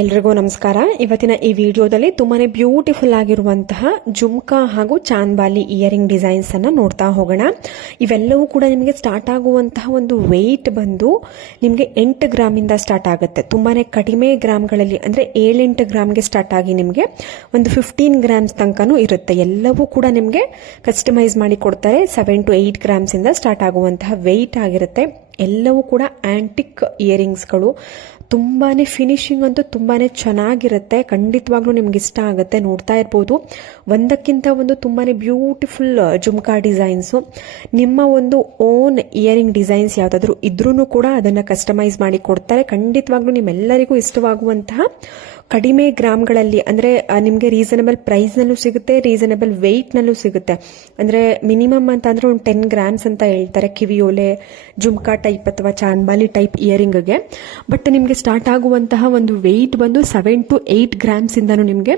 ಎಲ್ರಿಗೂ ನಮಸ್ಕಾರ. ಇವತ್ತಿನ ಈ ವಿಡಿಯೋದಲ್ಲಿ ತುಂಬಾನೇ ಬ್ಯೂಟಿಫುಲ್ ಆಗಿರುವಂತಹ ಜುಮ್ಕಾ ಹಾಗೂ ಚಾನ್ಬಾಲಿ ಇಯರಿಂಗ್ ಡಿಸೈನ್ಸ್ ಅನ್ನ ನೋಡ್ತಾ ಹೋಗೋಣ. ಇವೆಲ್ಲವೂ ಕೂಡ ನಿಮಗೆ ಸ್ಟಾರ್ಟ್ ಆಗುವಂತಹ ಒಂದು ವೆಯ್ಟ್ ಬಂದು ನಿಮಗೆ 8 ಗ್ರಾಮಿಂದ ಸ್ಟಾರ್ಟ್ ಆಗುತ್ತೆ. ತುಂಬಾನೇ ಕಡಿಮೆ ಗ್ರಾಮ್ಗಳಲ್ಲಿ ಅಂದ್ರೆ 7-8 ಗ್ರಾಮ್ಗೆ ಸ್ಟಾರ್ಟ್ ಆಗಿ ನಿಮಗೆ ಒಂದು 15 ಗ್ರಾಮ್ಸ್ ತನಕನೂ ಇರುತ್ತೆ. ಎಲ್ಲವೂ ಕೂಡ ನಿಮಗೆ ಕಸ್ಟಮೈಸ್ ಮಾಡಿ ಕೊಡ್ತಾರೆ. 7 to 8 ಗ್ರಾಮ್ಸ್ ಇಂದ ಸ್ಟಾರ್ಟ್ ಆಗುವಂತಹ ವೆಯ್ಟ್ ಆಗಿರುತ್ತೆ. ಎಲ್ಲವೂ ಕೂಡ ಆಂಟಿಕ್ ಇಯರಿಂಗ್ಸ್ಗಳು. ತುಂಬಾನೇ ಫಿನಿಶಿಂಗ್ ಅಂತೂ ತುಂಬಾನೇ ಚೆನ್ನಾಗಿರುತ್ತೆ. ಖಂಡಿತವಾಗ್ಲೂ ನಿಮ್ಗೆ ಇಷ್ಟ ಆಗುತ್ತೆ. ನೋಡ್ತಾ ಇರ್ಬೋದು, ಒಂದಕ್ಕಿಂತ ಒಂದು ತುಂಬಾನೇ ಬ್ಯೂಟಿಫುಲ್ ಜುಮ್ಕಾ ಡಿಸೈನ್ಸು. ನಿಮ್ಮ ಒಂದು ಓನ್ ಇಯರಿಂಗ್ ಡಿಸೈನ್ಸ್ ಯಾವ್ದಾದ್ರು ಇದ್ರೂ ಕೂಡ ಅದನ್ನ ಕಸ್ಟಮೈಸ್ ಮಾಡಿ ಕೊಡ್ತಾರೆ. ಖಂಡಿತವಾಗ್ಲೂ ನಿಮ್ಮೆಲ್ಲರಿಗೂ ಇಷ್ಟವಾಗುವಂತಹ ಕಡಿಮೆ ಗ್ರಾಮ್ಗಳಲ್ಲಿ ಅಂದ್ರೆ ನಿಮಗೆ ರೀಸನಬಲ್ ಪ್ರೈಸ್ ನಲ್ಲೂ ಸಿಗುತ್ತೆ, ರೀಸನಬಲ್ ವೆಯ್ಟ್ ನಲ್ಲೂ ಸಿಗುತ್ತೆ. ಅಂದ್ರೆ ಮಿನಿಮಮ್ ಅಂತ ಅಂದ್ರೆ ಒಂದು 10 ಗ್ರಾಮ್ಸ್ ಅಂತ ಹೇಳ್ತಾರೆ ಕಿವಿಯೋಲೆ ಜುಮ್ಕಾ ಟೈಪ್ ಅಥವಾ ಚಾನ್ಬಾಲಿ ಟೈಪ್ ಇಯರಿಂಗ್ಗೆ. ಬಟ್ ನಿಮಗೆ ಸ್ಟಾರ್ಟ್ ಆಗುವಂತಹ ಒಂದು ವೆಯ್ಟ್ ಬಂದು 7 to 8 ಗ್ರಾಮ್ಸ್ ಇಂದನೂ ನಿಮಗೆ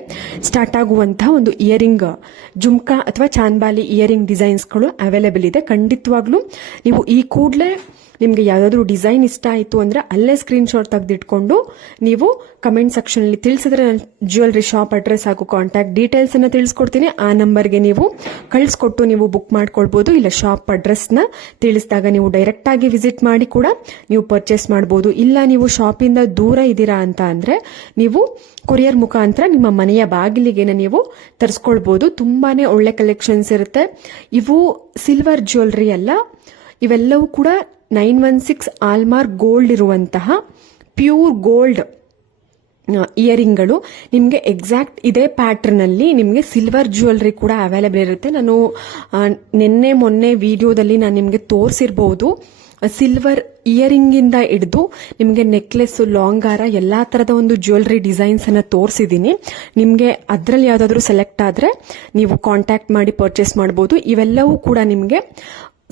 ಸ್ಟಾರ್ಟ್ ಆಗುವಂತಹ ಒಂದು ಇಯರಿಂಗ್ ಜುಮ್ಕಾ ಅಥವಾ ಚಾನ್ಬಾಲಿ ಇಯರಿಂಗ್ ಡಿಸೈನ್ಸ್ಗಳು ಅವೈಲೇಬಲ್ ಇದೆ. ಖಂಡಿತವಾಗ್ಲೂ ನೀವು ಈ ಕೂಡಲೇ ನಿಮಗೆ ಯಾವ್ದಾದ್ರು ಡಿಸೈನ್ ಇಷ್ಟ ಆಯಿತು ಅಂದ್ರೆ ಅಲ್ಲೇ ಸ್ಕ್ರೀನ್ ಶಾಟ್ ತೆಗೆದಿಟ್ಕೊಂಡು ನೀವು ಕಮೆಂಟ್ ಸೆಕ್ಷನ್ ಅಲ್ಲಿ ತಿಳಿಸಿದ್ರೆ ನಾನು ಜ್ಯುವೆಲರಿ ಶಾಪ್ ಅಡ್ರೆಸ್ ಹಾಗೂ ಕಾಂಟ್ಯಾಕ್ಟ್ ಡೀಟೇಲ್ಸ್ ಅನ್ನ ತಿಳಿಸ್ಕೊಡ್ತೀನಿ. ಆ ನಂಬರ್ಗೆ ನೀವು ಕಳಿಸ್ಕೊಟ್ಟು ನೀವು ಬುಕ್ ಮಾಡ್ಕೊಳ್ಬಹುದು. ಇಲ್ಲ ಶಾಪ್ ಅಡ್ರೆಸ್ ನ ತಿಳಿಸಿದಾಗ ನೀವು ಡೈರೆಕ್ಟ್ ಆಗಿ ವಿಸಿಟ್ ಮಾಡಿ ಕೂಡ ನೀವು ಪರ್ಚೇಸ್ ಮಾಡಬಹುದು. ಇಲ್ಲ ನೀವು ಶಾಪಿಂದ ದೂರ ಇದ್ದೀರಾ ಅಂತ ಅಂದ್ರೆ ನೀವು ಕೊರಿಯರ್ ಮುಖಾಂತರ ನಿಮ್ಮ ಮನೆಯ ಬಾಗಿಲಿಗೆ ನೀವು ತರಿಸ್ಕೊಳ್ಬಹುದು. ತುಂಬಾನೇ ಒಳ್ಳೆ ಕಲೆಕ್ಷನ್ಸ್ ಇರುತ್ತೆ. ಇವು ಸಿಲ್ವರ್ ಜ್ಯುವೆಲರಿ ಅಲ್ಲ, ಇವೆಲ್ಲವೂ ಕೂಡ 916 ಆಲ್ಮಾರ್ಕ್ ಗೋಲ್ಡ್ ಇರುವಂತಹ ಪ್ಯೂರ್ ಗೋಲ್ಡ್ ಇಯರಿಂಗ್ಗಳು. ನಿಮಗೆ ಎಕ್ಸಾಕ್ಟ್ ಇದೇ ಪ್ಯಾಟರ್ನ್ ಅಲ್ಲಿ ನಿಮಗೆ ಸಿಲ್ವರ್ ಜ್ಯುವೆಲರಿ ಕೂಡ ಅವೈಲೇಬಲ್ ಇರುತ್ತೆ. ನಾನು ಮೊನ್ನೆ ವಿಡಿಯೋದಲ್ಲಿ ನಾನು ನಿಮಗೆ ತೋರಿಸಿರಬಹುದು. ಸಿಲ್ವರ್ ಇಯರಿಂಗ್ ಇಂದ ಹಿಡಿದು ನಿಮಗೆ ನೆಕ್ಲೆಸ್, ಲಾಂಗಾರ ಎಲ್ಲಾ ತರದ ಒಂದು ಜ್ಯುವೆಲರಿ ಡಿಸೈನ್ಸ್ ಅನ್ನ ತೋರಿಸಿದೀನಿ. ನಿಮಗೆ ಅದರಲ್ಲಿ ಯಾವ್ದಾದ್ರು ಸೆಲೆಕ್ಟ್ ಆದ್ರೆ ನೀವು ಕಾಂಟ್ಯಾಕ್ಟ್ ಮಾಡಿ ಪರ್ಚೇಸ್ ಮಾಡಬಹುದು. ಇವೆಲ್ಲವೂ ಕೂಡ ನಿಮಗೆ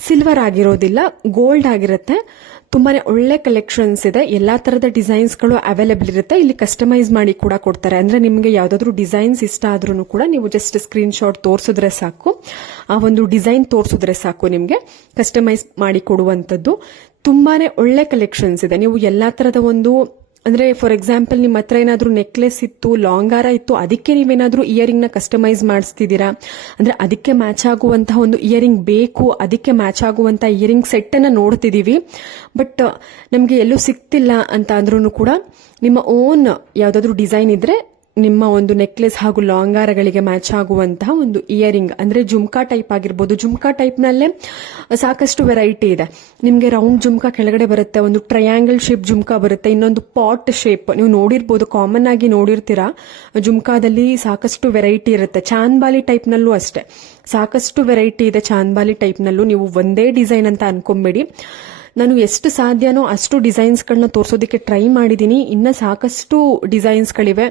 ಸಿಲ್ವರ್ ಆಗಿರೋದಿಲ್ಲ, ಗೋಲ್ಡ್ ಆಗಿರುತ್ತೆ. ತುಂಬಾನೇ ಒಳ್ಳೆ ಕಲೆಕ್ಷನ್ಸ್ ಇದೆ. ಎಲ್ಲಾ ತರದ ಡಿಸೈನ್ಸ್ ಗಳು ಅವೈಲೇಬಲ್ ಇರುತ್ತೆ. ಇಲ್ಲಿ ಕಸ್ಟಮೈಸ್ ಮಾಡಿ ಕೂಡ ಕೊಡ್ತಾರೆ. ಅಂದ್ರೆ ನಿಮಗೆ ಯಾವ್ದಾದ್ರು ಡಿಸೈನ್ಸ್ ಇಷ್ಟ ಆದ್ರೂ ಕೂಡ ನೀವು ಜಸ್ಟ್ ಸ್ಕ್ರೀನ್ ಶಾಟ್ ತೋರಿಸಿದ್ರೆ ಸಾಕು, ಆ ಒಂದು ಡಿಸೈನ್ ತೋರಿಸಿದ್ರೆ ಸಾಕು, ನಿಮಗೆ ಕಸ್ಟಮೈಸ್ ಮಾಡಿ ಕೊಡುವಂತದ್ದು. ತುಂಬಾನೇ ಒಳ್ಳೆ ಕಲೆಕ್ಷನ್ಸ್ ಇದೆ. ನೀವು ಎಲ್ಲಾ ತರದ ಒಂದು ಅಂದ್ರೆ ಫಾರ್ ಎಕ್ಸಾಂಪಲ್ ನಿಮ್ಮ ಹತ್ರ ಏನಾದ್ರೂ ನೆಕ್ಲೆಸ್ ಇತ್ತು, ಲಾಂಗಾರ ಇತ್ತು, ಅದಕ್ಕೆ ನೀವೇನಾದ್ರೂ ಇಯರಿಂಗ್ ನ ಕಸ್ಟಮೈಸ್ ಮಾಡಿಸ್ತಿದ್ದೀರಾ ಅಂದ್ರೆ ಅದಕ್ಕೆ ಮ್ಯಾಚ್ ಆಗುವಂತಹ ಒಂದು ಇಯರಿಂಗ್ ಬೇಕು, ಅದಕ್ಕೆ ಮ್ಯಾಚ್ ಆಗುವಂತಹ ಇಯರಿಂಗ್ ಸೆಟ್ ಅನ್ನ ನೋಡ್ತಿದೀವಿ, ಬಟ್ ನಮ್ಗೆ ಎಲ್ಲೂ ಸಿಗ್ತಿಲ್ಲ ಅಂತ ಅಂದ್ರೂ ಕೂಡ ನಿಮ್ಮ ಓನ್ ಯಾವ್ದಾದ್ರು ಡಿಸೈನ್ ಇದ್ರೆ ನಿಮ್ಮ ಒಂದು ನೆಕ್ಲೆಸ್ ಹಾಗೂ ಲಾಂಗಾರಗಳಿಗೆ ಮ್ಯಾಚ್ ಆಗುವಂತಹ ಒಂದು ಇಯರಿಂಗ್ ಅಂದ್ರೆ ಜುಮ್ಕಾ ಟೈಪ್ ಆಗಿರ್ಬೋದು. ಜುಮ್ಕಾ ಟೈಪ್ ನಲ್ಲೇ ಸಾಕಷ್ಟು ವೆರೈಟಿ ಇದೆ. ನಿಮ್ಗೆ ರೌಂಡ್ ಜುಮ್ಕಾ ಕೆಳಗಡೆ ಬರುತ್ತೆ, ಒಂದು ಟ್ರಯಾಂಗಲ್ ಶೇಪ್ ಜುಮ್ಕಾ ಬರುತ್ತೆ, ಇನ್ನೊಂದು ಪಾಟ್ ಶೇಪ್ ನೀವು ನೋಡಿರ್ಬೋದು, ಕಾಮನ್ ಆಗಿ ನೋಡಿರ್ತೀರಾ. ಜುಮ್ಕಾದಲ್ಲಿ ಸಾಕಷ್ಟು ವೆರೈಟಿ ಇರುತ್ತೆ. ಚಾನ್ಬಾಲಿ ಟೈಪ್ ನಲ್ಲೂ ಅಷ್ಟೇ ಸಾಕಷ್ಟು ವೆರೈಟಿ ಇದೆ. ಚಾನ್ಬಾಲಿ ಟೈಪ್ ನಲ್ಲೂ ನೀವು ಒಂದೇ ಡಿಸೈನ್ ಅಂತ ಅನ್ಕೊಂಬೇಡಿ. ನಾನು ಎಷ್ಟು ಸಾಧ್ಯನೋ ಅಷ್ಟು ಡಿಸೈನ್ಸ್ಗಳನ್ನ ತೋರಿಸೋದಕ್ಕೆ ಟ್ರೈ ಮಾಡಿದ್ದೀನಿ. ಇನ್ನ ಸಾಕಷ್ಟು ಡಿಸೈನ್ಸ್ಗಳಿವೆ.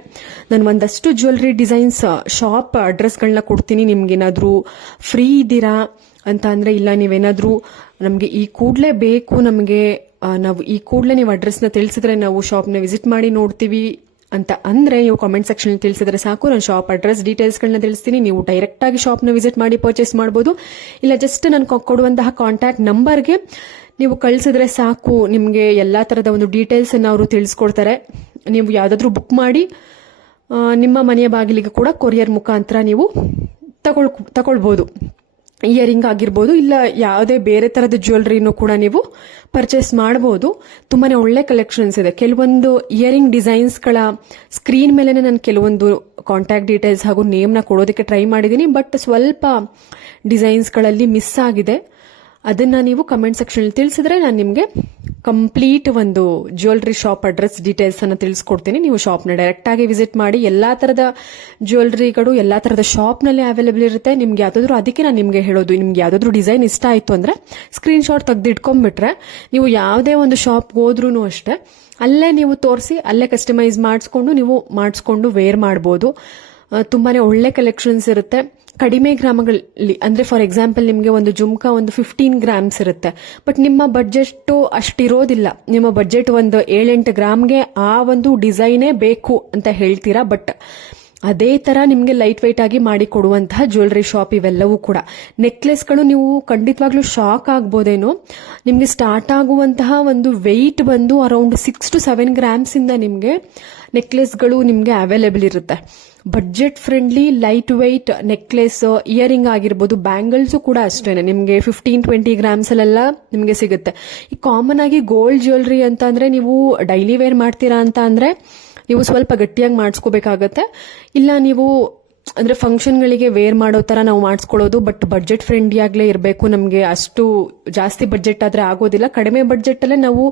ನಾನು ಒಂದಷ್ಟು ಜ್ಯುವೆಲರಿ ಡಿಸೈನ್ಸ್ ಶಾಪ್ ಅಡ್ರೆಸ್ಗಳನ್ನ ಕೊಡ್ತೀನಿ. ನಿಮ್ಗೇನಾದ್ರೂ ಫ್ರೀ ಇದ್ದೀರಾ ಅಂತ ಅಂದ್ರೆ, ಇಲ್ಲ ನೀವೇನಾದ್ರೂ ನಮಗೆ ಈ ಕೂಡಲೇ ಬೇಕು, ನಮಗೆ ನಾವು ಈ ಕೂಡಲೇ ನೀವು ಅಡ್ರೆಸ್ನ ತಿಳಿಸಿದ್ರೆ ನಾವು ಶಾಪ್ನ ವಿಸಿಟ್ ಮಾಡಿ ನೋಡ್ತೀವಿ ಅಂತ ಅಂದ್ರೆ ನೀವು ಕಾಮೆಂಟ್ ಸೆಕ್ಷನ್ ತಿಳಿಸಿದ್ರೆ ಸಾಕು. ನಾನು ಶಾಪ್ ಅಡ್ರೆಸ್ ಡೀಟೇಲ್ಸ್ಗಳನ್ನ ತಿಳಿಸ್ತೀನಿ. ನೀವು ಡೈರೆಕ್ಟ್ ಆಗಿ ಶಾಪ್ನ ವಿಸಿಟ್ ಮಾಡಿ ಪರ್ಚೇಸ್ ಮಾಡಬಹುದು. ಇಲ್ಲ ಜಸ್ಟ್ ನಾನು ಕೊಡುವಂತಹ ಕಾಂಟ್ಯಾಕ್ಟ್ ನಂಬರ್ಗೆ ನೀವು ಕಳಿಸಿದ್ರೆ ಸಾಕು. ನಿಮಗೆ ಎಲ್ಲಾ ತರದ ಒಂದು ಡೀಟೇಲ್ಸ್ ಅನ್ನ ಅವರು ತಿಳಿಸ್ಕೊಡ್ತಾರೆ. ನೀವು ಯಾವ್ದಾದ್ರು ಬುಕ್ ಮಾಡಿ ನಿಮ್ಮ ಮನೆಯ ಬಾಗಿಲಿಗೆ ಕೂಡ ಕೊರಿಯರ್ ಮುಖಾಂತರ ನೀವು ತಗೊಳ್ಬಹುದು. ಇಯರಿಂಗ್ ಆಗಿರ್ಬೋದು, ಇಲ್ಲ ಯಾವುದೇ ಬೇರೆ ತರದ ಜ್ಯುವೆಲರಿನೂ ಕೂಡ ನೀವು ಪರ್ಚೇಸ್ ಮಾಡಬಹುದು. ತುಂಬಾನೇ ಒಳ್ಳೆ ಕಲೆಕ್ಷನ್ಸ್ ಇದೆ. ಕೆಲವೊಂದು ಇಯರಿಂಗ್ ಡಿಸೈನ್ಸ್ ಗಳ ಸ್ಕ್ರೀನ್ ಮೇಲೆ ನಾನು ಕೆಲವೊಂದು ಕಾಂಟ್ಯಾಕ್ಟ್ ಡೀಟೇಲ್ಸ್ ಹಾಗೂ ನೇಮ್ ನ ಕೊಡೋದಕ್ಕೆ ಟ್ರೈ ಮಾಡಿದ್ದೀನಿ, ಬಟ್ ಸ್ವಲ್ಪ ಡಿಸೈನ್ಸ್ ಗಳಲ್ಲಿ ಮಿಸ್ ಆಗಿದೆ. ಅದನ್ನ ನೀವು ಕಮೆಂಟ್ ಸೆಕ್ಷನ್ ಅಲ್ಲಿ ತಿಳಿಸಿದ್ರೆ ನಾನು ನಿಮ್ಗೆ ಕಂಪ್ಲೀಟ್ ಒಂದು ಜ್ಯುವೆಲರಿ ಶಾಪ್ ಅಡ್ರೆಸ್ ಡೀಟೇಲ್ಸ್ ಅನ್ನ ತಿಳಿಸ್ಕೊಡ್ತೀನಿ. ನೀವು ಶಾಪ್ ನ ಡೈರೆಕ್ಟ್ ಆಗಿ ವಿಸಿಟ್ ಮಾಡಿ. ಎಲ್ಲಾ ತರದ ಜ್ಯುವೆಲರಿಗಳು ಎಲ್ಲಾ ತರದ ಶಾಪ್ ನಲ್ಲಿ ಅವೈಲೇಬಲ್ ಇರುತ್ತೆ. ನಿಮ್ಗೆ ಯಾವ್ದಾದ್ರು, ಅದಕ್ಕೆ ನಾನು ನಿಮ್ಗೆ ಹೇಳೋದು, ನಿಮ್ಗೆ ಯಾವ್ದಾದ್ರು ಡಿಸೈನ್ ಇಷ್ಟ ಆಯ್ತು ಅಂದ್ರೆ ಸ್ಕ್ರೀನ್ ಶಾಟ್ ತೆಗೆದಿಟ್ಕೊಂಡ್ಬಿಟ್ರೆ ನೀವು ಯಾವುದೇ ಒಂದು ಶಾಪ್ ಹೋದ್ರೂ ಅಷ್ಟೇ ಅಲ್ಲೇ ನೀವು ತೋರಿಸಿ ಅಲ್ಲೇ ಕಸ್ಟಮೈಸ್ ಮಾಡಿಸ್ಕೊಂಡು ವೇರ್ ಮಾಡಬಹುದು. ತುಂಬಾನೇ ಒಳ್ಳೆ ಕಲೆಕ್ಷನ್ಸ್ ಇರುತ್ತೆ. ಕಡಿಮೆ ಗ್ರಾಮಗಳಲ್ಲಿ ಅಂದ್ರೆ ಫಾರ್ ಎಕ್ಸಾಂಪಲ್ ನಿಮಗೆ ಒಂದು ಜುಮ್ಕಾ ಒಂದು 15 ಗ್ರಾಮ್ಸ್ ಇರುತ್ತೆ, ಬಟ್ ನಿಮ್ಮ ಬಡ್ಜೆಟ್ ಅಷ್ಟಿರೋದಿಲ್ಲ. ನಿಮ್ಮ ಬಡ್ಜೆಟ್ ಒಂದು 7-8 ಗ್ರಾಮ್ಗೆ ಆ ಒಂದು ಡಿಸೈನೇ ಬೇಕು ಅಂತ ಹೇಳ್ತೀರಾ. ಬಟ್ ಅದೇ ತರ ನಿಮ್ಗೆ ಲೈಟ್ ವೈಟ್ ಆಗಿ ಮಾಡಿ ಕೊಡುವಂತಹ ಜ್ಯುವೆಲರಿ ಶಾಪ್ ಇವೆಲ್ಲವೂ ಕೂಡ. ನೆಕ್ಲೆಸ್ಗಳು ನೀವು ಖಂಡಿತವಾಗ್ಲೂ ಶಾಕ್ ಆಗ್ಬೋದೇನೋ. ನಿಮ್ಗೆ ಸ್ಟಾರ್ಟ್ ಆಗುವಂತಹ ಒಂದು ವೆಯ್ಟ್ ಬಂದು ಅರೌಂಡ್ 6 to 7 ಗ್ರಾಮ್ಸ್ ಇಂದ ನಿಮ್ಗೆ ನೆಕ್ಲೆಸ್ಗಳು ನಿಮಗೆ ಅವೈಲೇಬಲ್ ಇರುತ್ತೆ. Budget friendly light weight necklace, earring ಆಗಿರ್ಬೋದು, ಬ್ಯಾಂಗಲ್ಸು ಕೂಡ ಅಷ್ಟೇನೆ ನಿಮಗೆ 15-20 ಗ್ರಾಮ್ಸ್ ಅಲ್ಲೆಲ್ಲ ನಿಮಗೆ ಸಿಗುತ್ತೆ. ಈ ಕಾಮನ್ ಆಗಿ ಗೋಲ್ಡ್ ಜ್ಯುವೆಲ್ರಿ ಅಂತ ಅಂದ್ರೆ ನೀವು ಡೈಲಿ ವೇರ್ ಮಾಡ್ತೀರಾ ಅಂತ ಅಂದ್ರೆ ನೀವು ಸ್ವಲ್ಪ ಗಟ್ಟಿಯಾಗಿ ಮಾಡಿಸ್ಕೋಬೇಕಾಗತ್ತೆ. ಇಲ್ಲ ನೀವು ಅಂದ್ರೆ ಫಂಕ್ಷನ್ಗಳಿಗೆ ವೇರ್ ಮಾಡೋ ತರ ನಾವು ಮಾಡಿಸ್ಕೊಳ್ಳೋದು, ಬಟ್ ಬಡ್ಜೆಟ್ ಫ್ರೆಂಡ್ಲಿ ಆಗ್ಲೇ ಇರಬೇಕು. ನಮಗೆ ಅಷ್ಟು ಜಾಸ್ತಿ ಬಡ್ಜೆಟ್ ಆದ್ರೆ ಆಗೋದಿಲ್ಲ. ಕಡಿಮೆ ಬಡ್ಜೆಟ್ ಅಲ್ಲೇ ನಾವು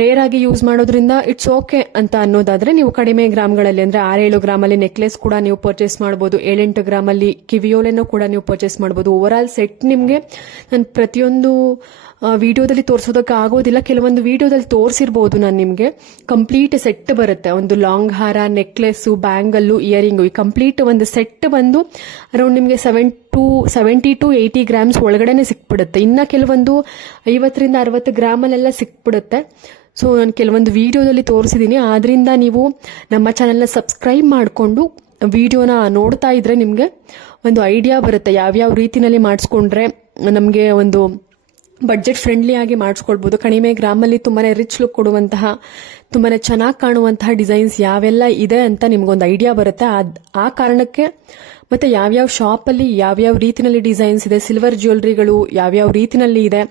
ರೇರ್ ಆಗಿ ಯೂಸ್ ಮಾಡೋದ್ರಿಂದ ಇಟ್ಸ್ ಓಕೆ ಅಂತ ಅನ್ನೋದಾದ್ರೆ ನೀವು ಕಡಿಮೆ ಗ್ರಾಮ್ಗಳಲ್ಲಿ ಅಂದ್ರೆ 6-7 ಗ್ರಾಮಲ್ಲಿ ನೆಕ್ಲೆಸ್ ಕೂಡ ನೀವು ಪರ್ಚೇಸ್ ಮಾಡಬಹುದು. 7-8 ಗ್ರಾಮಲ್ಲಿ ಕಿವಿಯೋಲೆನೂ ಕೂಡ ನೀವು ಪರ್ಚೇಸ್ ಮಾಡಬಹುದು. ಓವರ್ ಆಲ್ ಸೆಟ್ ನಿಮಗೆ ನಾನು ಪ್ರತಿಯೊಂದು ವಿಡಿಯೋದಲ್ಲಿ ತೋರಿಸೋದಕ್ಕೆ ಆಗೋದಿಲ್ಲ. ಕೆಲವೊಂದು ವಿಡಿಯೋದಲ್ಲಿ ತೋರಿಸಿರ್ಬೋದು ನಾನು ನಿಮಗೆ. ಕಂಪ್ಲೀಟ್ ಸೆಟ್ ಬರುತ್ತೆ. ಒಂದು ಲಾಂಗ್ ಹಾರ, ನೆಕ್ಲೆಸ್, ಬ್ಯಾಂಗಲ್ಲು, ಇಯರಿಂಗು, ಈ ಕಂಪ್ಲೀಟ್ ಒಂದು ಸೆಟ್ ಬಂದು ಅರೌಂಡ್ ನಿಮಗೆ 70 to 80 ಗ್ರಾಮ್ಸ್ ಒಳಗಡೆನೆ ಸಿಕ್ಬಿಡುತ್ತೆ. ಇನ್ನ ಕೆಲವೊಂದು 50-60 ಗ್ರಾಮಲ್ಲೆಲ್ಲ ಸಿಕ್ಬಿಡುತ್ತೆ. ಸೊ ನಾನು ಕೆಲವೊಂದು ವಿಡಿಯೋದಲ್ಲಿ ತೋರಿಸಿದ್ದೀನಿ. ಆದ್ರಿಂದ ನೀವು ನಮ್ಮ ಚಾನೆಲ್ನ ಸಬ್ಸ್ಕ್ರೈಬ್ ಮಾಡಿಕೊಂಡು ವಿಡಿಯೋನ ನೋಡ್ತಾ ಇದ್ರೆ ನಿಮಗೆ ಒಂದು ಐಡಿಯಾ ಬರುತ್ತೆ ಯಾವ್ಯಾವ ರೀತಿನಲ್ಲಿ ಮಾಡಿಸ್ಕೊಂಡ್ರೆ ನಮಗೆ ಒಂದು ಬಡ್ಜೆಟ್ ಫ್ರೆಂಡ್ಲಿ ಆಗಿ ಮಾಡಿಸ್ಕೊಳ್ಬಹುದು. ಕಡಿಮೆ ಗ್ರಾಮಲ್ಲಿ ತುಂಬಾನೇ ರಿಚ್ ಲುಕ್ ಕೊಡುವಂತಹ, ತುಂಬಾನೇ ಚೆನ್ನಾಗಿ ಕಾಣುವಂತಹ ಡಿಸೈನ್ಸ್ ಯಾವೆಲ್ಲ ಇದೆ ಅಂತ ನಿಮ್ಗೊಂದು ಐಡಿಯಾ ಬರುತ್ತೆ. ಆ ಕಾರಣಕ್ಕೆ ಮತ್ತೆ ಯಾವ್ಯಾವ ಶಾಪಲ್ಲಿ ಯಾವ್ಯಾವ ರೀತಿನಲ್ಲಿ ಡಿಸೈನ್ಸ್ ಇದೆ, ಸಿಲ್ವರ್ ಜ್ಯುವೆಲ್ರಿಗಳು ಯಾವ್ಯಾವ ರೀತಿನಲ್ಲಿ ಇದೆ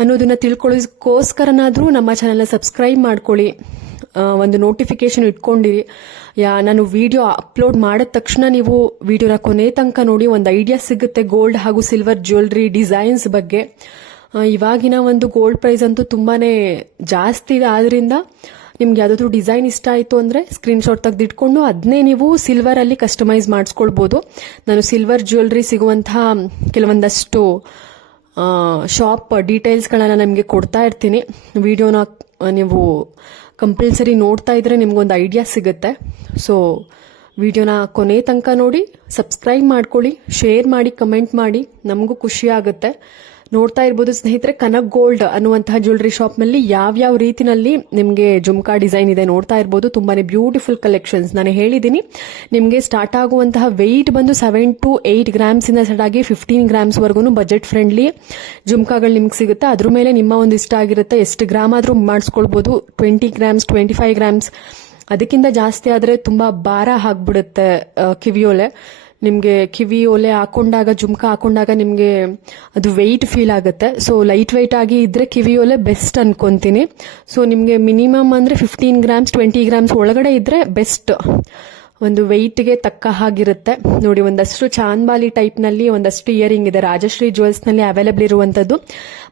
ಅನ್ನೋದನ್ನ ತಿಳ್ಕೊಳ್ಳೋದಕ್ಕೋಸ್ಕರನಾದ್ರೂ ನಮ್ಮ ಚಾನೆಲ್ನ ಸಬ್ಸ್ಕ್ರೈಬ್ ಮಾಡ್ಕೊಳ್ಳಿ. ಒಂದು ನೋಟಿಫಿಕೇಶನ್ ಇಟ್ಕೊಂಡಿರಿ. ನಾನು ವಿಡಿಯೋ ಅಪ್ಲೋಡ್ ಮಾಡಿದ ತಕ್ಷಣ ನೀವು ವಿಡಿಯೋನ ಕೊನೆ ತನಕ ನೋಡಿ, ಒಂದು ಐಡಿಯಾ ಸಿಗುತ್ತೆ ಗೋಲ್ಡ್ ಹಾಗೂ ಸಿಲ್ವರ್ ಜ್ಯುವೆಲ್ರಿ ಡಿಸೈನ್ಸ್ ಬಗ್ಗೆ. ಇವಾಗಿನ ಒಂದು ಗೋಲ್ಡ್ ಪ್ರೈಸ್ ಅಂತೂ ತುಂಬಾನೇ ಜಾಸ್ತಿ ಇದೆ. ಆದ್ರಿಂದ ನಿಮ್ಗೆ ಯಾವ್ದಾದ್ರು ಡಿಸೈನ್ ಇಷ್ಟ ಆಯ್ತು ಅಂದ್ರೆ ಸ್ಕ್ರೀನ್ ಶಾಟ್ ತೆಗೆದಿಟ್ಕೊಂಡು ಅದನ್ನೇ ನೀವು ಸಿಲ್ವರ್ ಅಲ್ಲಿ ಕಸ್ಟಮೈಸ್ ಮಾಡಿಸ್ಕೊಳ್ಬಹುದು. ನಾನು ಸಿಲ್ವರ್ ಜ್ಯುವೆಲ್ರಿ ಸಿಗುವಂತಹ ಕೆಲವೊಂದಷ್ಟು ಶಾಪ್ ಡೀಟೇಲ್ಸ್ಗಳನ್ನ ನಿಮಗೆ ಕೊಡ್ತಾ ಇರ್ತೀನಿ. ವಿಡಿಯೋನ ನೀವು ಕಂಪಲ್ಸರಿ ನೋಡ್ತಾ ಇದ್ರೆ ನಿಮ್ಗೊಂದು ಐಡಿಯಾ ಸಿಗುತ್ತೆ. ಸೊ ವಿಡಿಯೋನ ಕೊನೆ ತನಕ ನೋಡಿ, ಸಬ್ಸ್ಕ್ರೈಬ್ ಮಾಡ್ಕೊಳ್ಳಿ, ಶೇರ್ ಮಾಡಿ, ಕಮೆಂಟ್ ಮಾಡಿ, ನಮಗೂ ಖುಷಿ ಆಗುತ್ತೆ. ನೋಡ್ತಾ ಇರ್ಬೋದು ಸ್ನೇಹಿತರೆ, ಕನಕ್ ಗೋಲ್ಡ್ ಅನ್ನುವಂತಹ ಜ್ಯುವೆಲ್ರಿ ಶಾಪ್ ನಲ್ಲಿ ಯಾವ್ಯಾವ ರೀತಿನಲ್ಲಿ ನಿಮಗೆ ಜುಮ್ಕಾ ಡಿಸೈನ್ ಇದೆ ನೋಡ್ತಾ ಇರ್ಬೋದು. ತುಂಬಾನೇ ಬ್ಯೂಟಿಫುಲ್ ಕಲೆಕ್ಷನ್ಸ್. ನಾನು ಹೇಳಿದ್ದೀನಿ ನಿಮಗೆ ಸ್ಟಾರ್ಟ್ ಆಗುವಂತಹ ವೆಯ್ಟ್ ಬಂದು 7 to 8 ಗ್ರಾಮ್ಸ್ ಇಂದ ಸ್ಟಾರ್ಟ್ ಆಗಿ 15 ಗ್ರಾಮ್ಸ್ ವರೆಗೂ ಬಜೆಟ್ ಫ್ರೆಂಡ್ಲಿ ಜುಮ್ಕಾಗಳು ನಿಮ್ಗೆ ಸಿಗುತ್ತೆ. ಅದ್ರ ಮೇಲೆ ನಿಮ್ಮ ಒಂದು ಇಷ್ಟ ಆಗಿರುತ್ತೆ. ಎಷ್ಟು ಗ್ರಾಮ್ ಆದ್ರೂ ಮಾಡಿಸ್ಕೊಳ್ಬಹುದು. 20 ಗ್ರಾಮ್ಸ್, 25 ಗ್ರಾಮ್ಸ್, ಅದಕ್ಕಿಂತ ಜಾಸ್ತಿ ಆದ್ರೆ ತುಂಬಾ ಭಾರ ಆಗ್ಬಿಡುತ್ತೆ ಕಿವಿಯೋಲೆ. ನಿಮಗೆ ಕಿವಿ ಓಲೆ ಹಾಕೊಂಡಾಗ, ಜುಮ್ಕಾ ಹಾಕೊಂಡಾಗ ನಿಮಗೆ ಅದು ವೆಯ್ಟ್ ಫೀಲ್ ಆಗುತ್ತೆ. ಸೊ ಲೈಟ್ ವೆಯ್ಟ್ ಆಗಿ ಇದ್ರೆ ಕಿವಿ ಓಲೆ ಬೆಸ್ಟ್ ಅನ್ಕೊಂತೀನಿ. ಸೊ ನಿಮಗೆ ಮಿನಿಮಮ್ ಅಂದ್ರೆ 15 ಗ್ರಾಮ್ಸ್, 20 ಗ್ರಾಮ್ಸ್ ಒಳಗಡೆ ಇದ್ರೆ ಬೆಸ್ಟ್. ಒಂದು ವೆಯ್ಟ್ಗೆ ತಕ್ಕ ಹಾಗಿರುತ್ತೆ. ನೋಡಿ, ಒಂದಷ್ಟು ಚಾಂದ್ಬಾಲಿ ಟೈಪ್ ನಲ್ಲಿ ಒಂದಷ್ಟು ಇಯರಿಂಗ್ ಇದೆ. ರಾಜಶ್ರೀ ಜ್ಯುವೆಲ್ಸ್ ನಲ್ಲಿ ಅವೈಲೇಬಲ್ ಇರುವಂತದ್ದು.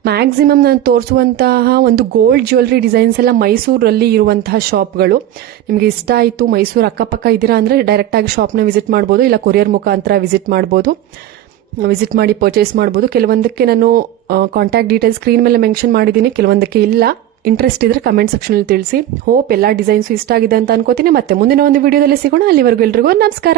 ಮ್ಯಾಕ್ಸಿಮಮ್ ನಾನು ತೋರಿಸುವಂತಹ ಒಂದು ಗೋಲ್ಡ್ ಜ್ಯುವೆಲ್ರಿ ಡಿಸೈನ್ಸ್ ಎಲ್ಲ ಮೈಸೂರಲ್ಲಿ ಇರುವಂತಹ ಶಾಪ್ಗಳು. ನಿಮ್ಗೆ ಇಷ್ಟ ಆಯ್ತು, ಮೈಸೂರು ಅಕ್ಕಪಕ್ಕ ಇದ್ದೀರಾ ಅಂದ್ರೆ ಡೈರೆಕ್ಟ್ ಆಗಿ ಶಾಪ್ನ ವಿಸಿಟ್ ಮಾಡಬಹುದು, ಇಲ್ಲ ಕೊರಿಯರ್ ಮುಖಾಂತರ ವಿಸಿಟ್ ಮಾಡಬಹುದು. ವಿಸಿಟ್ ಮಾಡಿ ಪರ್ಚೇಸ್ ಮಾಡಬಹುದು. ಕೆಲವೊಂದಕ್ಕೆ ನಾನು ಕಾಂಟ್ಯಾಕ್ಟ್ ಡೀಟೇಲ್ಸ್ ಸ್ಕ್ರೀನ್ ಮೇಲೆ ಮೆನ್ಷನ್ ಮಾಡಿದ್ದೀನಿ, ಕೆಲವೊಂದಕ್ಕೆ ಇಲ್ಲ. ಇಂಟ್ರೆಸ್ಟ್ ಇದ್ರೆ ಕಮೆಂಟ್ ಸೆಕ್ಷನ್ ಅಲ್ಲಿ ತಿಳಿಸಿ. ಹೋಪ್ ಎಲ್ಲಾ ಡಿಸೈನ್ಸ್ ಇಷ್ಟ ಆಗಿದೆ ಅಂತ ಅನ್ಕೋತೀನಿ. ಮತ್ತೆ ಮುಂದಿನ ಒಂದು ವಿಡಿಯೋದಲ್ಲಿ ಸಿಗೋಣ. ಅಲ್ಲಿವರೆಗೂ ಎಲ್ರಿಗೂ ನಮಸ್ಕಾರ.